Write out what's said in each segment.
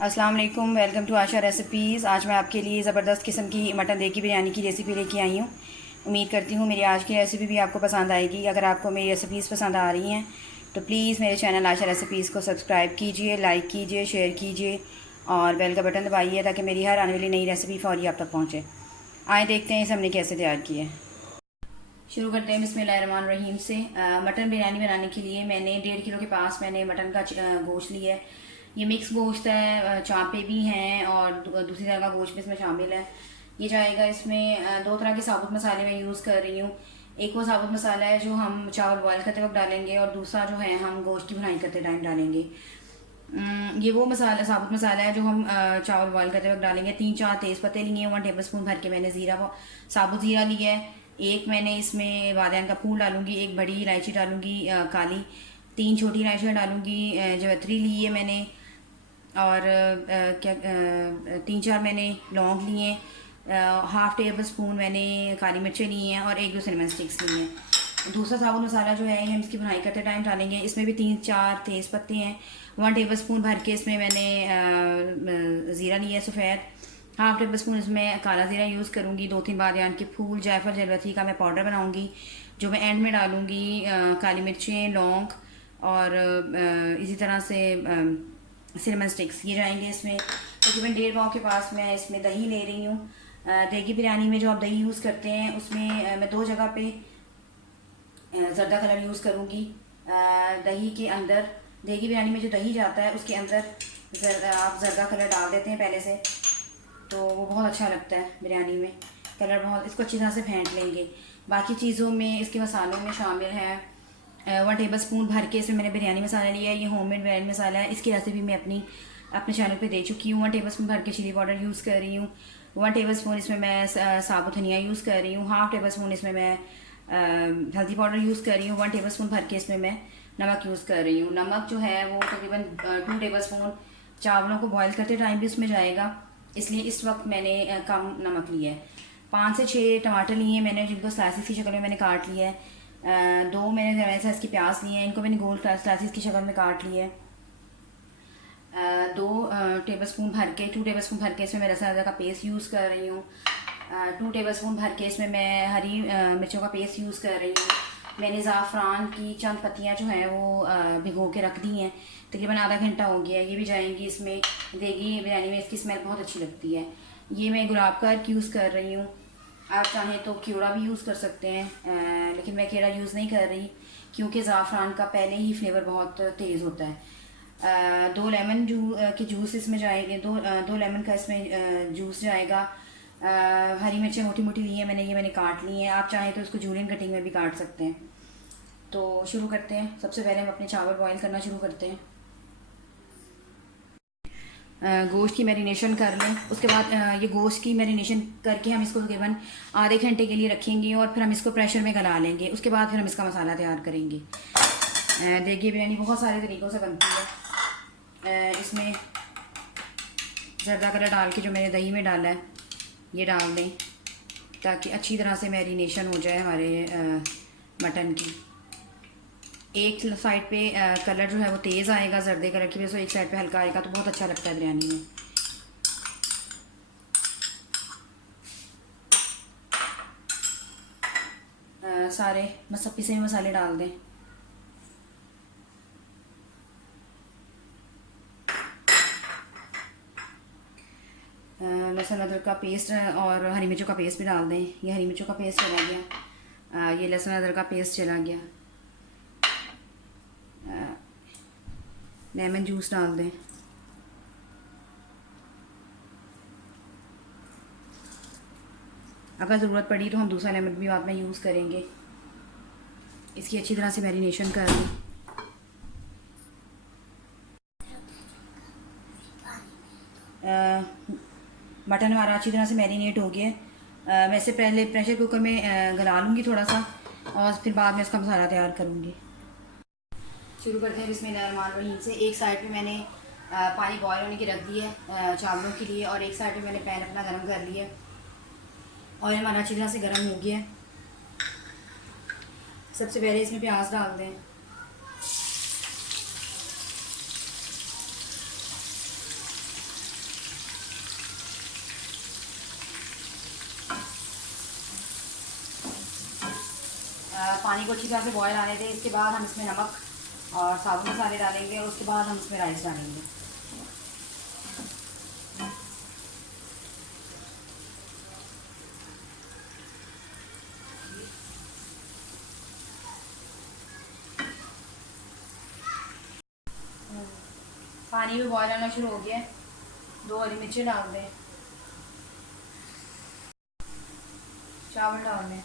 अस्सलाम वालेकुम, welcome to Asha recipes. आज मैं आपके लिए ज़बरदस्त किस्म की मटन देगी बिरयानी की रेसिपी लेके आई हूँ। उम्मीद करती हूँ मेरी आज की रेसिपी भी आपको पसंद आएगी। अगर आपको मेरी रेसिपीज़ पसंद आ रही हैं तो प्लीज़ मेरे चैनल आशा रेसिपीज़ को सब्सक्राइब कीजिए, लाइक कीजिए, शेयर कीजिए और बेल का बटन दबाइए ताकि मेरी हर आने वाली नई रेसिपी फ़ौरी आप तक पहुँचे। आए देखते हैं इसे हमने कैसे तैयार किया है। शुरू करते हैं बिस्मिल्लाहिर्रहमानिर्रहीम से। मटन बिरयानी बनाने के लिए मैंने 1.5 किलो के पास मैंने मटन का गोश्त लिया है। ये मिक्स गोश्त है, चाँपे भी हैं और दूसरी तरह का गोश्त भी इसमें शामिल है। ये जाएगा इसमें 2 तरह के साबुत मसाले मैं यूज़ कर रही हूँ। एक वो साबुत मसाला है जो हम चावल बॉयल करते वक्त डालेंगे और दूसरा जो है हम गोश्त की भुनाई करते टाइम डालेंगे। ये वो मसाला साबुत मसाला है जो हम चावल बॉयल करते वक्त डालेंगे। 3-4 तेज़ पत्ते लिए हैं, 1 टेबल स्पून भर के मैंने साबुत ज़ीरा लिया है। एक मैंने इसमें बादियान का फूल डालूंगी, एक बड़ी इलायची डालूंगी काली, 3 छोटी इलायचियाँ डालूंगी, जावित्री ली है मैंने और 3-4 मैंने लौंग लिए, हाफ़ टेबल स्पून मैंने काली मिर्चें ली हैं और 1-2 सिनेमन स्टिक्स ली हैं। दूसरा साबुत मसाला जो है ये हम इसकी भुनाई करते टाइम डालेंगे। इसमें भी 3-4 तेज़ पत्ते हैं, 1 टेबल स्पून भर के इसमें मैंने ज़ीरा लिया है सफ़ेद, हाफ़ टेबल स्पून इसमें काला ज़ीरा यूज़ करूँगी, 2-3 बादियान के फूल, जायफल, जलवती का मैं पाउडर बनाऊँगी जो मैं एंड में डालूँगी, काली मिर्चें, लौंग और इसी तरह से सिनेमन स्टिक्स ये जाएंगे इसमें। तकरीबन 1.5 पाव के पास मैं इसमें दही ले रही हूँ। देगी बिरयानी में जो आप दही यूज़ करते हैं उसमें मैं 2 जगह पे ज़र्दा कलर यूज़ करूँगी। दही के अंदर देगी बिरयानी में जो दही जाता है उसके अंदर आप ज़र्दा कलर डाल देते हैं पहले से, तो वो बहुत अच्छा लगता है बिरयानी में कलर। बहुत इसको अच्छी तरह से फेंट लेंगे। बाकी चीज़ों में इसके मसालों में शामिल है 1 टेबल स्पून भर के इसमें मैंने बिरयानी मसाला लिया है। ये होममेड बिरयानी मसाला है, इसकी रेसिपी मैं अपने चैनल पे दे चुकी हूँ। 1 टेबल स्पून भर के चिली पाउडर यूज़ कर रही हूँ। 1 टेबल स्पून इसमें मैं साबुत धनिया यूज़ कर रही हूँ। हाफ़ टेबल स्पून इसमें मैं हल्दी पाउडर यूज़ कर रही हूँ। 1 टेबल स्पून भर के इसमें मैं नमक यूज़ कर रही हूँ। नमक जो है वो तकरीबन 2 टेबल स्पून चावलों को बॉयल करते टाइम भी उसमें जाएगा, इसलिए इस वक्त मैंने कम नमक लिया है। 5 से 6 टमाटर लिए हैं मैंने, जिनको स्लाइसिस की शक्ल में मैंने काट लिया है। 2 मैंने दरमियाने साइज़ की प्याज लिए हैं, इनको मैंने गोल स्लाइसिस की शक्ल में काट लिया है। 2 टेबल स्पून भर के 2 टेबल स्पून भर के इसमें मैं लहसुन अदरक का पेस्ट यूज़ कर रही हूँ। 2 टेबल स्पून भर के इसमें मैं हरी मिर्चों का पेस्ट यूज़ कर रही हूँ। मैंने ज़ाफ़रान की चंद पत्तियाँ जो हैं वो भिगो के रख दी हैं, तकरीबन आधा घंटा हो गया। ये भी जाएंगी इसमें। देगी बिरयानी में इसकी स्मेल बहुत अच्छी लगती है। ये मैं गुलाब का अर्क यूज़ कर रही हूँ, आप चाहें तो कीड़ा भी यूज़ कर सकते हैं, लेकिन मैं कीड़ा यूज़ नहीं कर रही क्योंकि ज़ाफ़रान का पहले ही फ्लेवर बहुत तेज़ होता है। 2 लेमन के जूस इसमें जाएंगे, 2 लेमन का इसमें जूस जाएगा। हरी मिर्चें मोटी मोटी ली हैं मैंने, ये मैंने काट ली हैं, आप चाहें तो इसको जूलियन कटिंग में भी काट सकते हैं। तो शुरू करते हैं। सबसे पहले हम अपने चावल बॉईल करना शुरू करते हैं। गोश्त की मैरिनेशन कर लें। उसके बाद ये गोश्त की मैरिनेशन करके हम इसको तकरीबन आधे घंटे के लिए रखेंगे और फिर हम इसको प्रेशर में गला लेंगे। उसके बाद फिर हम इसका मसाला तैयार करेंगे। देखिए बिरयानी बहुत सारे तरीक़ों से बनती है। इसमें ज़र्दा कलर डाल के जो मैंने दही में डाला है ये डाल दें ताकि अच्छी तरह से मैरिनेशन हो जाए हमारे मटन की। एक साइड पे कलर जो है वो तेज़ आएगा जर्दे कलर की वजह से, एक साइड पे हल्का आएगा तो बहुत अच्छा लगता है बिरयानी में। सारे पिसे हुए मसाले डाल दें। लहसुन अदरक का पेस्ट और हरी मिर्चों का पेस्ट भी डाल दें। ये हरी मिर्चों का पेस्ट चला गया, ये लहसुन अदरक का पेस्ट चला गया। लेमन जूस डाल दें। अगर ज़रूरत पड़ी तो हम दूसरा लेमन भी बाद में यूज़ करेंगे। इसकी अच्छी तरह से मैरिनेशन कर दें। मटन हमारा अच्छी तरह से मैरिनेट हो गया। वैसे पहले प्रेशर कुकर में गला लूँगी थोड़ा सा और फिर बाद में इसका मसाला तैयार करूँगी। शुरू करते हैं बिस्मिल्लाहिर्रहमानिर्रहीम से। एक साइड पे मैंने पानी बॉयल होने की रख दी है चावलों के लिए, और एक साइड पे मैंने पैन अपना गर्म कर लिया। ऑयल हमारा अच्छी तरह से गर्म हो गया। सबसे पहले इसमें प्याज डाल दें। प्याज डालने के बाद इसमें 1 टेबल स्पून इसमें हल्दी पाउडर, 1 टेबल स्पून इसमें धनिया पाउडर, 1 टेबल स्पून इसमें ज़ीरा पाउडर, 1 टेबल स्पून इसमें पानी को अच्छी तरह से बॉयल आने दें। इसके बाद हम इसमें नमक और साबुत मसाले डालेंगे और उसके बाद हम इसमें राइस डालेंगे। पानी भी बॉयल आना शुरू हो गया है। 2 हरी मिर्ची डाल दें, चावल डाल दें,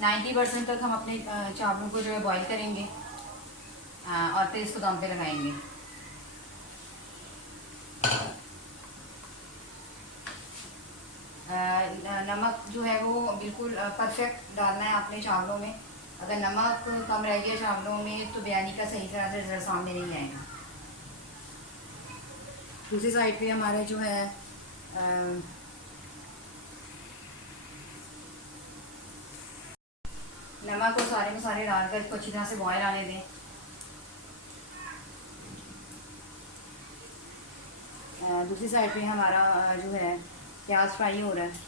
नाइन्टी % तक हम अपने चावलों को जो है बॉईल करेंगे और फिर इसको दम पे लगाएंगे। नमक जो है वो बिल्कुल परफेक्ट डालना है अपने चावलों में। अगर नमक कम रह गया चावलों में तो बिरयानी का सही तरह से रिजल्ट सामने नहीं आएगा। दूसरी साइड पे हमारे जो है नमक और सारे मसाले डालकर इसको अच्छी तरह से बॉयल आने दें। दूसरी साइड पे हमारा जो है प्याज फ्राई हो रहा है।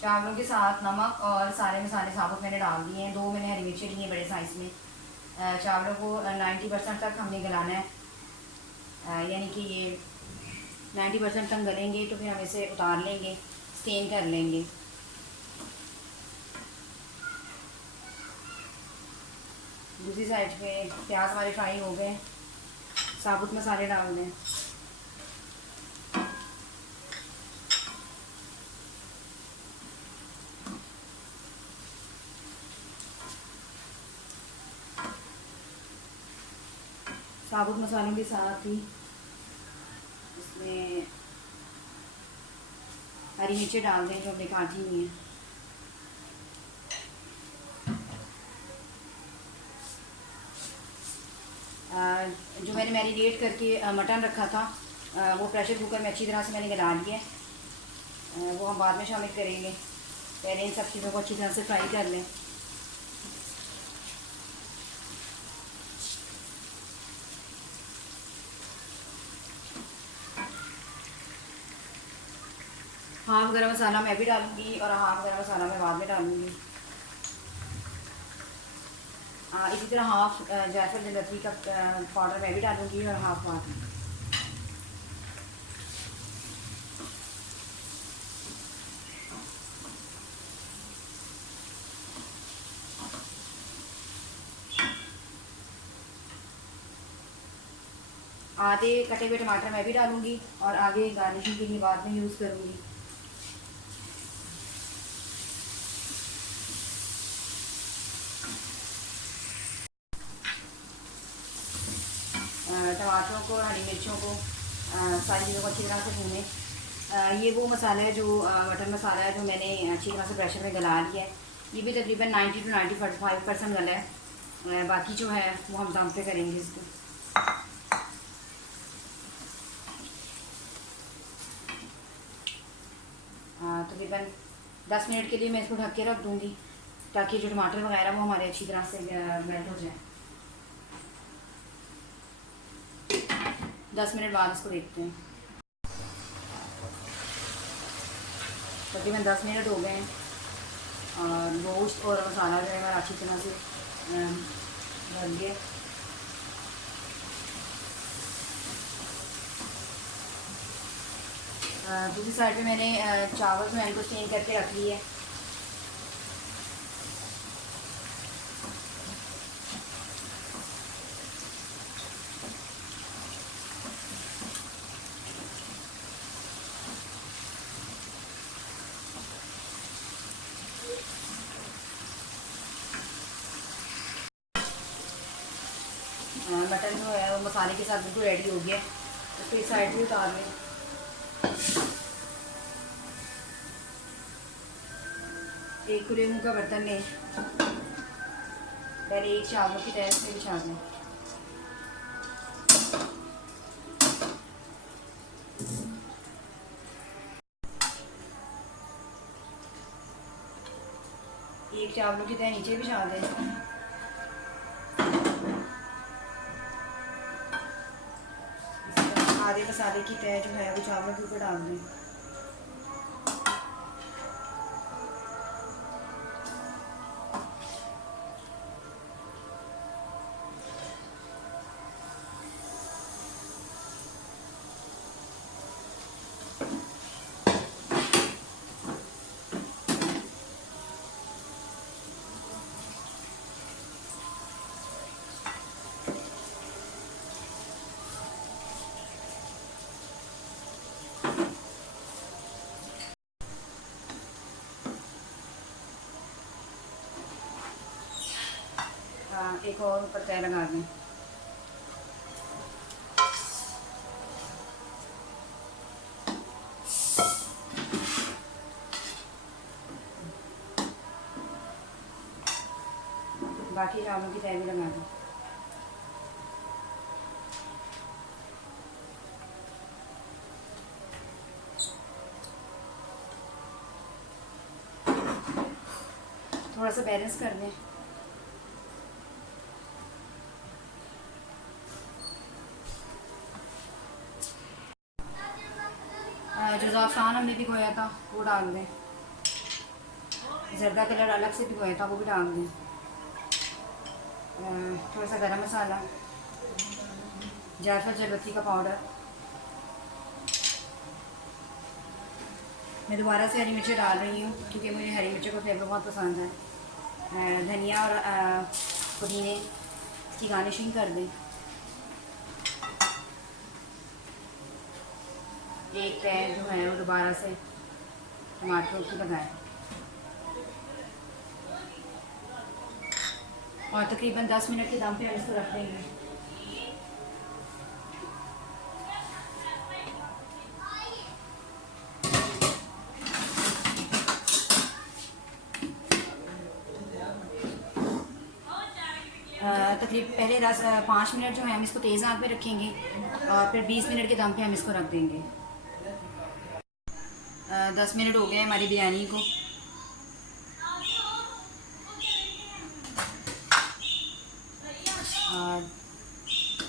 चावलों के साथ नमक और सारे मसाले साबुत मैंने डाल दिए हैं। 2 मैंने हरी मिर्ची ली हैं बड़े साइज़ में। चावलों को 90% तक हमने गलाना है, यानी कि ये 90% तक गलेंगे तो फिर हम इसे उतार लेंगे, स्टेन कर लेंगे। दूसरी साइड पे प्याज हमारे फ्राई हो गए, साबुत मसाले डाल दें। साबुत मसालों के साथ ही इसमें हरी मिर्ची डाल दें जो हमने काटी हुई है। जो मैंने मैरिनेट करके मटन रखा था वो प्रेशर कुकर में अच्छी तरह से मैंने गला लिया है। वो हम बाद में शामिल करेंगे। पहले इन सब चीज़ों को अच्छी तरह से फ्राई कर लें। हाफ गरम मसाला मैं भी डालूँगी और हाफ गरम मसाला मैं बाद में डालूँगी। इसी तरह हाफ जायफल जलती का पाउडर मैं भी डालूँगी और हाफ बाद में। आधे कटे हुए टमाटर मैं भी डालूँगी और आगे गार्निशिंग के लिए बाद में यूज़ करूँगी। टमाटरों को, हरी मिर्चों को, सारी चीज़ों को अच्छी तरह से भूनें। ये वो मसाला है जो मटन मसाला है जो मैंने अच्छी तरह से प्रेशर में गला लिया है। ये भी तकरीबन 90 to 95% गला है। बाकी जो है वो हम दम पे करेंगे इसको। तकरीबन 10 मिनट के लिए मैं इसको ढक के रख दूँगी ताकि जो टमाटर वगैरह वो हमारे अच्छी तरह से मेल्ट हो जाए। 10 मिनट बाद इसको देखते हैं। तकरीबन 10 मिनट हो गए हैं और रोस्ट और मसाला जो है हमारा अच्छी तरह से बन गया। दूसरी साइड पे मैंने चावल जो है इनको स्टीम करके रख लिए। मटन जो है वो मसाले के साथ बिल्कुल रेडी हो गया। उसको इस साइड भी उतार लें। एक खुले मुँह का बर्तन लें, पहले एक चावलों की तह से बिछा दें। एक चावलों की तह नीचे बिछा दें। मसाले की तय जो है वो चावलों के ऊपर डाल दें। एक और ऊपर तय लगा दें। बाकी चावलों की तय भी लगा दें। थोड़ा सा बैलेंस कर दें। जो ज़ाफ़रान हमने भिगोया था वो डाल दें। ज़र्दा कलर अलग से भिगोया था वो भी डाल दें। थोड़ा सा गरम मसाला, जायफल जलपत्री का पाउडर। मैं दोबारा से हरी मिर्ची डाल रही हूँ क्योंकि मुझे हरी मिर्ची का फ्लेवर बहुत पसंद है। धनिया और पुदीने की गार्निशिंग कर दें। एक तय जो है वो दोबारा से टमाटरों की लगाएं और तकरीबन 10 मिनट के दम पे हम इसको रख देंगे। तकरीबन पहले 5 मिनट जो है हम इसको तेज़ आंच पे रखेंगे और फिर 20 मिनट के दम पे हम इसको रख देंगे। 10 मिनट हो गए हमारी बिरयानी को। और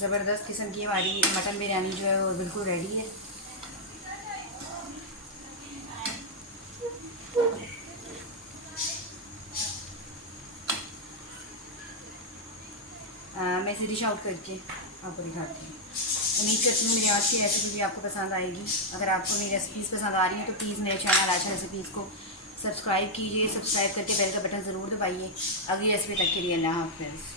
ज़बरदस्त किस्म की हमारी मटन बिरयानी जो है वो बिल्कुल रेडी है। मैं इसे डिश आउट करके आपको दिखाती हूँ। उम्मीद करती हूँ मेरी आज की रेसिपी भी आपको पसंद आएगी। अगर आपको मेरी रेसिपीज़ पसंद आ रही हैं तो प्लीज़ मेरे चैनल आयशा रेसिपीज़ को सब्सक्राइब कीजिए। सब्सक्राइब करके बेल का बटन ज़रूर दबाइए। अगली रेसिपी तक के लिए अल्लाह हाफ़िज़।